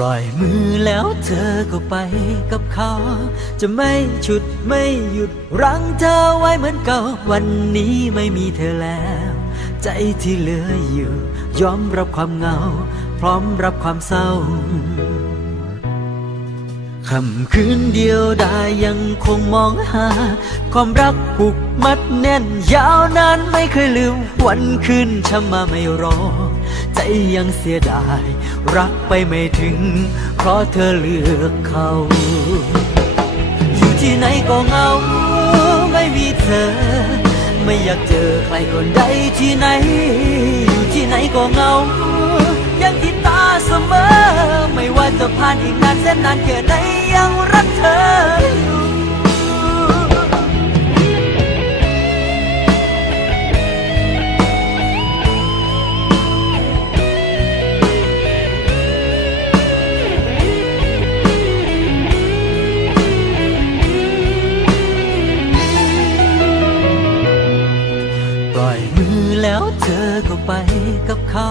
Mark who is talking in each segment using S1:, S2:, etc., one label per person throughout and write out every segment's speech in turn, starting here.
S1: ปล่อยมือแล้วเธอก็ไปกับเขา จะไม่ฉุดไม่หยุดรั้งเธอไว้เหมือนเก่า วันนี้ไม่มีเธอแล้ว ใจที่เหลืออยู่ ยอมรับความเหงา พร้อมรับความเศร้าคำคืนเดียวได้ยังคงมองหา ความรักผูกมัดแน่น ยาวนานไม่เคยลืม วันคืนช้ำมาไม่รอ ใจยังเสียดาย รักไปไม่ถึง เพราะเธอเลือกเขา อยู่ที่ไหนก็เหงา ไม่มีเธอ ไม่อยากเจอใครคนใดที่ไหน อยู่ที่ไหนก็เหงา ยังติดตาเสมอ ไม่ว่าจะผ่านอีกนานแสนนานแค่ไหนยังรักเธอ ก็ไปกับเขา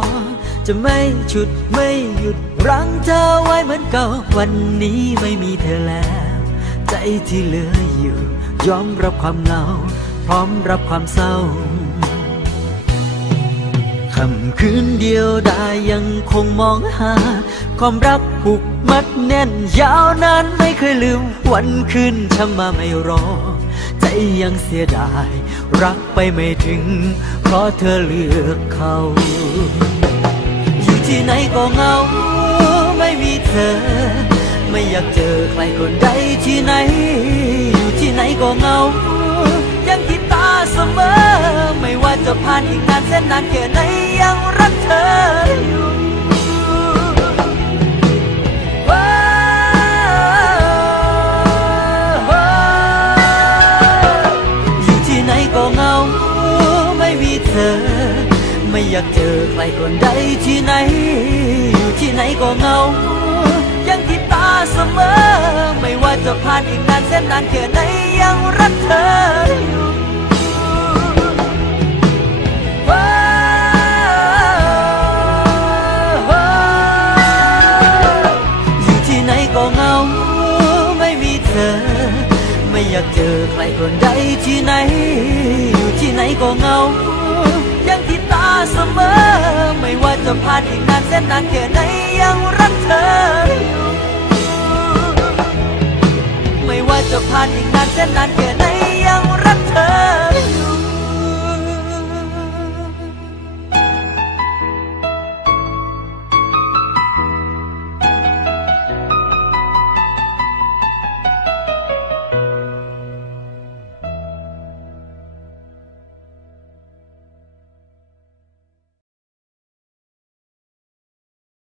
S1: จะไม่ฉุดไม่หยุดรั้งเธอไว้เหมือนเก่า วันนี้ไม่มีเธอแล้ว ใจที่เหลืออยู่ ยอมรับความเหงา พร้อมรับความเศร้าคำคืนเดียวได้ยังคงมองหา ความรักผูกมัดแน่นยาวนานไม่เคยลืม วันคืนช้ำมาไม่รอ ยังเสียดาย รักไปไม่ถึง เพราะเธอเลือกเขา อยู่ที่ไหนก็เหงา ไม่มีเธอ ไม่อยากเจอใครคนใดที่ไหน อยู่ที่ไหนก็เหงา ยังคิดตาเสมอ ไม่ว่าจะผ่านอีกนานแสนนานแค่ไหนยังรักเธออยู่ ไม่อยากเจอใครคนใดที่ไหน อยู่ที่ไหนก็เงา ยังติดตาเสมอ ไม่ว่าจะผ่านอีกนานแสนนานแค่ไหนยังรักเธออยู่อยู่ที่ไหนก็เงา ไม่มีเธอ ไม่อยากเจอใครคนใดที่ไหน อยู่ที่ไหนก็เงา เสมอ ไม่ว่าจะผ่านอีกนานแสนนานแค่ไหนยังรักเธออยู่ ไม่ว่าจะผ่านอีกนานแสนนานแค่ไหนยังรักเธอ